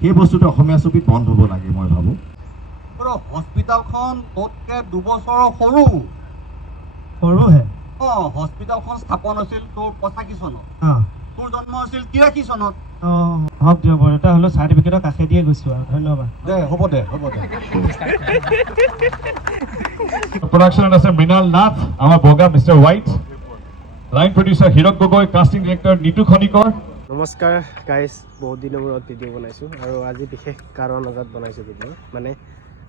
সেই বস্তুটো অসমীয়া ছবিত বন্ধ হ'ব লাগে মই ভাবোঁ। আৰু হস্পিটেলখন তোতকৈ দুবছৰৰ সৰু। সৰুহে? অঁ হস্পিটেলখন স্থাপন হৈছিল তোৰ পঁচাশী চনত। তোৰ জন্ম হৈছিল তিৰাশী চনত। অঁ হওক দিয়ক বৰদেউতা হ'লেও চাৰ্টিফিকেটৰ কাষেদিয়ে গৈছোঁ আৰু ধন্যবাদ। দে হ'ব দে হ'ব দে। প্ৰডাকশ্যনত আছে মৃণাল নাথ আমাৰ বগা mister white. Line producer Hirak Gogoi casting director Nitu Khanikar. নমস্কাৰ গাইজ বহুত দিনৰ মূৰত ভিডিঅ' বনাইছোঁ আৰু আজি বিশেষ কাৰণ আজাত বনাইছোঁ ভিডিঅ' মানে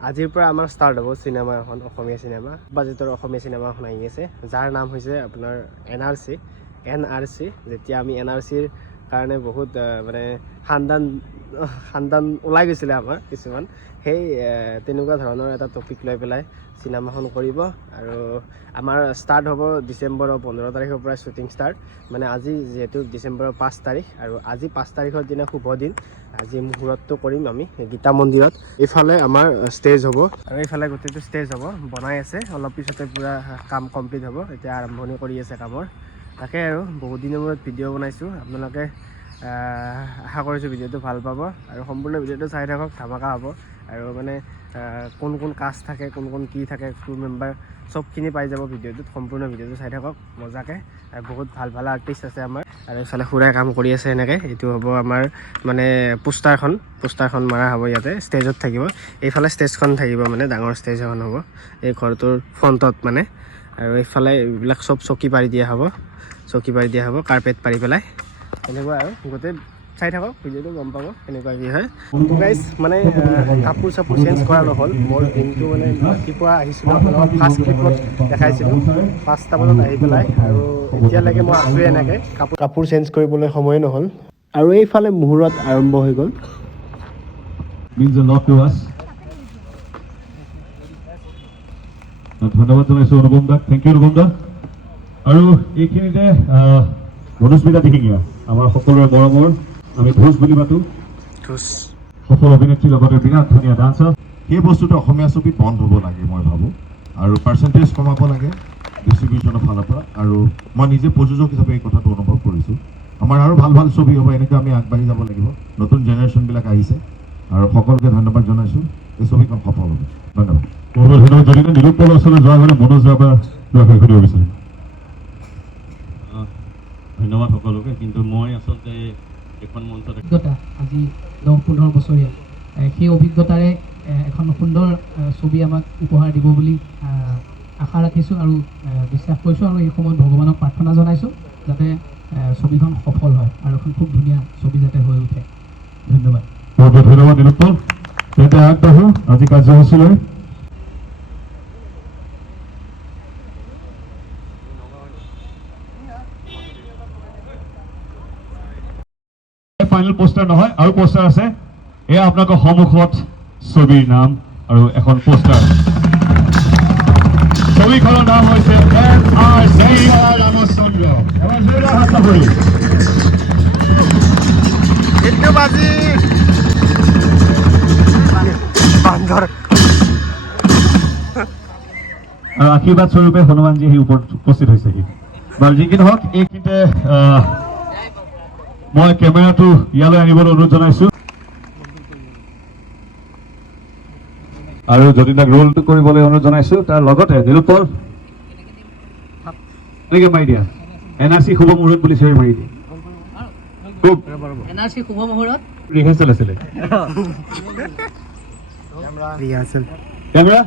আজিৰ পৰা আমাৰ ষ্টাৰ্ট হ'ব চিনেমা এখন, অসমীয়া চিনেমা। বাজেটৰ অসমীয়া চিনেমা এখন আহি আছে। যাৰ নাম হৈছে আপোনাৰ এন আৰ চি। এন আৰ চি, যেতিয়া আমি এন আৰ চিৰ কাৰণে বহুত মানে খানদান খানদান ওলাই গৈছিলে আমাৰ কিছুমান। সেই তেনেকুৱা ধৰণৰ এটা টপিক লৈ পেলাই চিনেমাখন কৰিব আৰু আমাৰ ষ্টাৰ্ট হ'ব ডিচেম্বৰৰ পোন্ধৰ তাৰিখৰ পৰা শ্বুটিং ষ্টাৰ্ট মানে আজি যিহেতু ডিচেম্বৰৰ পাঁচ তাৰিখ আৰু আজি পাঁচ তাৰিখৰ দিনা শুভ দিন। আজি মুহূৰ্তটো কৰিম আমি গীতা মন্দিৰত। এইফালে আমাৰ ষ্টেজ হ'ব। আৰু এইফালে গোটেইটো ষ্টেজ হ'ব বনাই আছে। অলপ পিছতে পূৰা কাম কমপ্লিট হ'ব। এতিয়া আৰম্ভণি কৰি আছে কামৰ। তাকে আৰু বহুত দিনৰ মূৰত ভিডিঅ' বনাইছোঁ। আপোনালোকে আশা কৰিছোঁ ভিডিঅ'টো ভাল পাব আৰু সম্পূৰ্ণ ভিডিঅ'টো চাই থাকক ধামাকা হ'ব। আৰু মানে কোন কোন কাষ্ট থাকে কোন কোন কি থাকে ক্ৰু মেম্বাৰ চবখিনি পাই যাব ভিডিঅ'টোত সম্পূৰ্ণ ভিডিঅ'টো চাই থাকক মজাকৈ। আৰু বহুত ভাল ভাল আৰ্টিষ্ট আছে আমাৰ। আৰু এইফালে খুৰাই কাম কৰি আছে এনেকৈ এইটো হ'ব আমাৰ মানে পোষ্টাৰখন পোষ্টাৰখন মাৰা হ'ব ইয়াতে ষ্টেজত থাকিব। এইফালে ষ্টেজখন থাকিব মানে ডাঙৰ ষ্টেজ এখন হ'ব এই ঘৰটোৰ ফ্ৰণ্টত মানে। আৰু এইফালে এইবিলাক চব চকী পাৰি দিয়া হ'ব চকী পাৰি দিয়া হ'ব কাৰ্পেট পাৰি পেলাই। এনেকুৱা আৰু। গোটেই চাই থাকক ভিডিঅ'টো গম পাব কেনেকুৱা কি হয়। গাইজ মানে কাপোৰ চাপোৰ চেঞ্জ কৰা নহ'ল। মোৰ দিনটো মানে ৰাতিপুৱা আহিছিলোঁ আপোনালোকক ফাৰ্ষ্ট ক্লিপত দেখাইছিলোঁ। পাঁচটা বজাত আহি পেলাই আৰু এতিয়ালৈকে মই আছোঁৱে এনেকৈ। কাপোৰ কাপোৰ চেঞ্জ কৰিবলৈ সময় নহ'ল। আৰু এইফালে মুহূৰ্ত আৰম্ভ হৈ গ'ল. ধন্যবাদ জনাইছোঁ অনুপম দাক থেংক ইউ অনুপম দা আৰু এইখিনিতে মনোস্মিতা দিহিঙীয়া আমাৰ সকলোৰে মৰমৰ আমি ভোজ বুলি মাতোঁ সফল অভিনেত্ৰী লগতে বিৰাট ধুনীয়া ডান্সাৰ সেই বস্তুটো অসমীয়া ছবিত বন্ধ হ'ব লাগে মই ভাবোঁ। আৰু পাৰ্চেণ্টেজ কমাব লাগে ডিষ্ট্ৰিবিউশ্যনৰ ফালৰ পৰা। আৰু মই নিজে প্ৰযোজক হিচাপে এই কথাটো অনুভৱ কৰিছোঁ। আমাৰ আৰু ভালো ভালো ছবি হ'ব এনেকৈ আমি আগবাঢ়ি যাব লাগিব। নতুন জেনেৰেশ্যনবিলাক আহিছে। আৰু সকলোকে ধন্যবাদ জনাইছোঁ। এই ছবিখন সফল হ'ব। ধন্যবাদ। ধন্যবাদ যদি ওচৰলৈ যোৱাৰ আগতে মনোজ দাৰ পৰা কিবা কৈ সুধিব বিচাৰিম ধন্যবাদ সকলোকে কিন্তু মই আচলতে এইখন মঞ্চত অভিজ্ঞতা আজি দহ পোন্ধৰ বছৰীয়া। সেই অভিজ্ঞতাৰে এখন সুন্দৰ ছবি আমাক উপহাৰ দিব বুলি আশা ৰাখিছোঁ আৰু বিশ্বাস কৰিছোঁ আৰু এই সময়ত ভগৱানক প্ৰাৰ্থনা জনাইছোঁ যাতে ছবিখন সফল হয় আৰু এখন খুব ধুনীয়া ছবি যাতে হৈ উঠে। ধন্যবাদ। ধন্যবাদ নিলোৎপল তেন্তে আগবাঢ়ো আজি কাৰ্যসূচীলৈ। ফাইনেল পোষ্টাৰ নহয় আৰু পোষ্টাৰ আছে। এয়া আপোনালোকৰ সন্মুখত ছবিৰ নাম আৰু এখন পোষ্টাৰ ছবিখনৰ নাম হৈছে এন আৰ ৰামচন্দ্ৰ। আৰু আশীৰ্বাদ স্বৰূপে হনুমানজী আহি উপস্থিত হৈছেহি। বাৰু যি কি নহওক এইখিনিতে মই কেমেৰাটো ইয়ালৈ আনিবলৈ অনুৰোধ জনাইছো। আৰু যতীনাক ৰোলটো কৰিবলৈ অনুৰোধ জনাইছো তাৰ লগতে নিৰুপল এনেকে মাৰি দিয়া। এন আৰ চি শুভ মুহূৰ্ত বুলি চিঞৰি মাৰি দিয়ে। খুব। এন আৰ চি শুভ মুহূৰ্তত ৰিহাৰ্চেল আছিলে। কেমেৰা।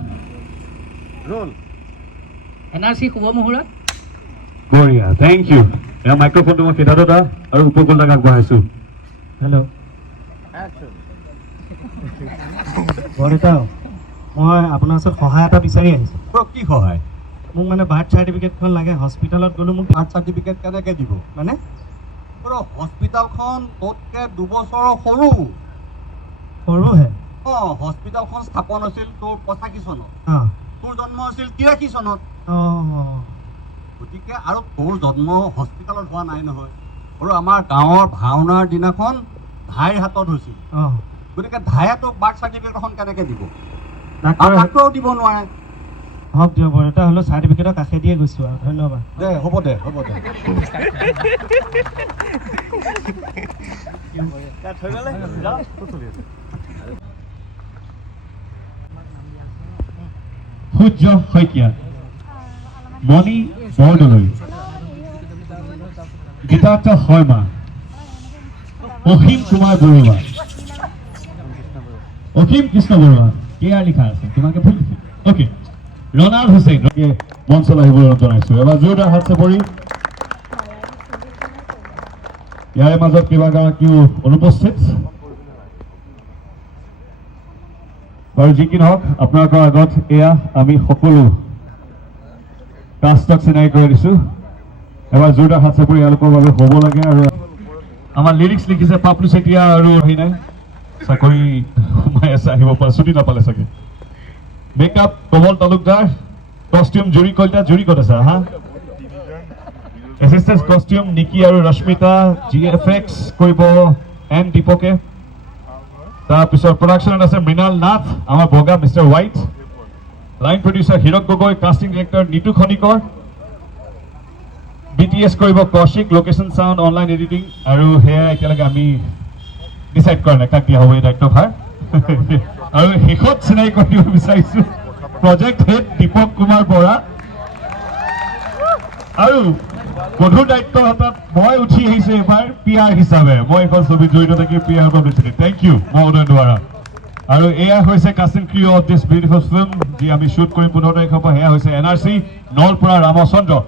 এন আৰ চি শুভ মুহূৰ্তত বঢ়িয়া থেংক ইউ এয়া মাইক্ৰফোনটো মই সিদ্ধাৰ্থ দা আৰু উপকূল দাক আগবঢ়াইছো। হেল্ল' বৰদেউতা মই আপোনাৰ ওচৰত সহায় এটা বিচাৰি আহিছোঁ। কি সহায়? মোক মানে বাৰ্থ চাৰ্টিফিকেটখন লাগে হস্পিটেলত গ'লোঁ মোক বাৰ্থ চাৰ্টিফিকেট কেনেকৈ দিব? মানে? হস্পিটেলখন তোতকৈ দুবছৰৰ সৰু। সৰুহে? অঁ হস্পিটেলখন স্থাপন হৈছিল তোৰ পঁচাশী চনত। তোৰ জন্ম হৈছিল তিৰাশী চনত। অঁ। গতিকে আৰু তোৰ জন্ম হস্পিটেলত হোৱা নাই নহয়। আৰু আমাৰ গাঁৱৰ ভাওনাৰ দিনাখন ধাইৰ হাতত হৈছিল। গতিকে ধায়ে তোক বাৰ্থ চাৰ্টিফিকেটখন কেনেকৈ দিব? ডাক্তৰেও দিব নোৱাৰে। হওক দিয়ক বৰদেউতা হ'লেও চাৰ্টিফিকেটৰ কাষেদিয়ে গৈছোঁ আৰু ধন্যবাদ। দে হ'ব দে হ'ব দে। সূৰ্য শইকীয়া। মণি বৰদলৈ। গীতাৰ্থ শৰ্মা, অসীম কুমাৰ বৰুৱা। অসীম কৃষ্ণ বৰুৱা কে আৰ লিখা আছে। তোমাকে ভুল অ'কে হুছেইন। গতিকে মঞ্চলৈ আহিবলৈ জনাইছোঁ। এবাৰ জোৰদাৰ হাত চাপৰি ইয়াৰে মাজত কেইবাগৰাকীও অনুপস্থিত। বাৰু যি কি নহওক আপোনালোকৰ আগত এয়া আমি সকলো কাষ্টক চিনাকি কৰি দিছোঁ। এবাৰ জোৰদাৰ হাত চাপৰি এওঁলোকৰ হ'ব লাগে আৰু আমাৰ লিৰিক্স লিখিছে পাপলু চেতিয়া আৰু হেৰি নাই চাকৰি সোমাই আছে, আহিব ছুটি নাপালে চাগে। মেকআপ কমল তালুকদাৰ কষ্টিউম জুৰি কলিতা, জুৰি ক'ত আছে, হা? এছিষ্টেণ্ট কষ্টিউম নিকি আৰু ৰশ্মিতা জি এফ এক্স কৰিব এন দীপকে। তাৰপিছত প্ৰডাকশ্যনত আছে মৃণাল নাথ, আমাৰ বগা mister white line producer Hirak Gogoi casting director Nitu Khanikar B T কৰিব Kaushik location sound online editing আৰু সেয়া আমি ডিচাইড কৰা নাই, কাক দিয়া হ'ব এই দায়িত্বভাৰ আৰু শেষত চিনাকি কৰি দিব বিচাৰিছোঁ প্ৰজেক্ট হেড দীপক কুমাৰ বৰা। আৰু গধুৰ দায়িত্ব হাতত মই উঠি আহিছোঁ এইবাৰ পি আৰ হিচাপে। মই এইখন ছবিত জড়িত থাকি P R publicity thank you মহোদয় দ্বাৰা আৰু এয়া হৈছে casting crew of this beautiful film যি আমি শ্বুট কৰিম পোন্ধৰ তাৰিখৰ পৰা। সেয়া হৈছে এন আৰ চি, নলপৰা ৰামচন্দ্ৰ।